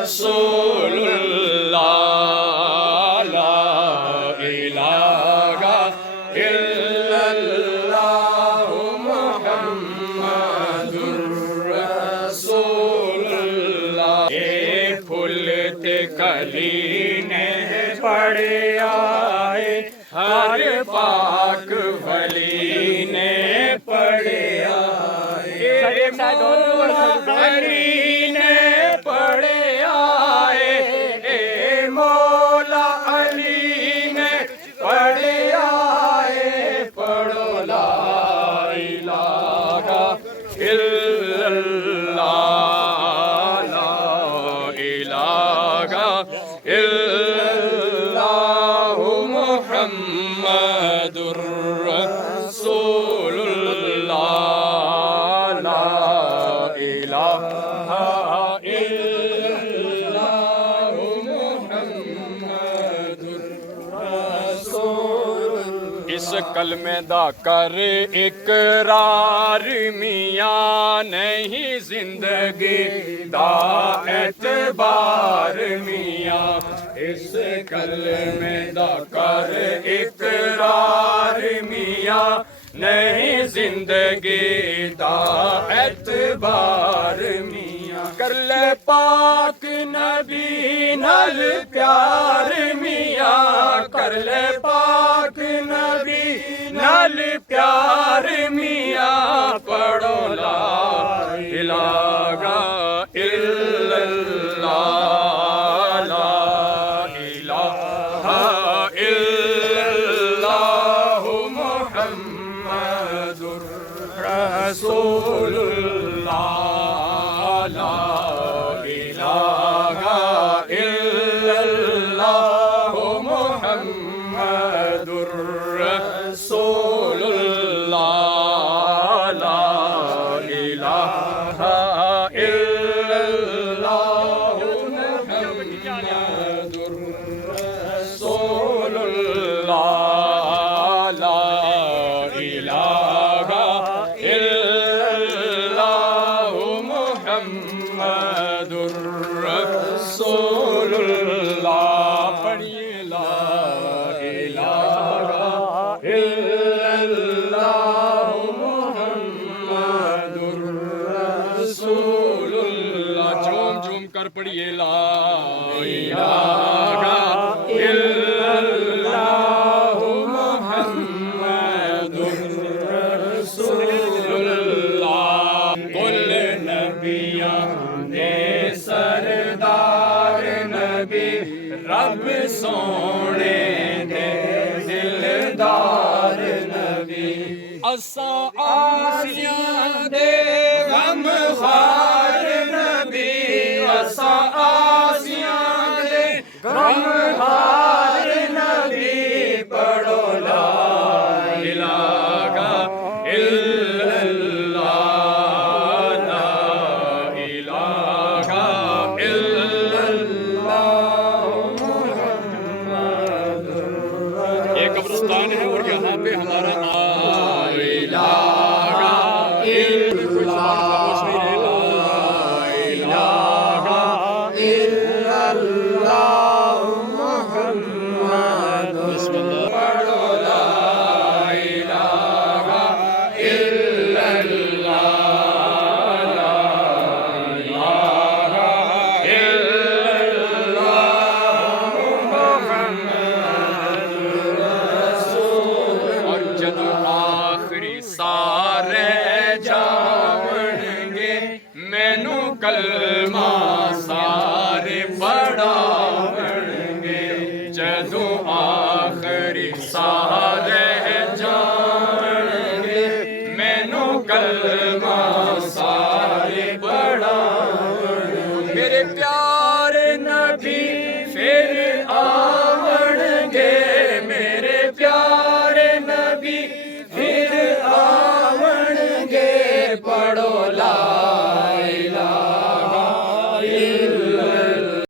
رسول اللہ لا الہ الا اللہ محمد رسول اللہ پھولتے کلی نے پڑے آئے ہر پاک ولی نے پڑے آئے علی نے پڑے آئے مولا علی نے پڑے آئے پڑھو لا الہ الا اللہ لا الہ الا اللہ محمد رسول اللہ لا الہ الا اللہ محمد رسول اللہ۔ اس کلمے دا کر اقرار میاں نہیں زندگی دا اعتبار میاں، اس کلمے دا کر اقرار میاں نہیں زندگی دا اعتبار میاں، کر لے پاک نبی نال پیار میاں، کر لے پاک نبی نال پیار میاں، پڑھو لا الہ الا اللہ لا الہ الا اللہ محمد رسول اللہ لا الہ الا اللہ محمد رسول اللہ لا الہ الا اللہ محمد رسول اللہ لا الہ الا اللہ محمد رسول اللہ، پڑھیے لا الہ الا اللہ محمد رسول اللہ، جھوم جھوم کر پڑھیے لا الہ الا اللہ محمد رسول اللہ، کل نبیاں دے سردار نبی رب سونے دے دلدار نبی، اساں آسیاں دے غم خار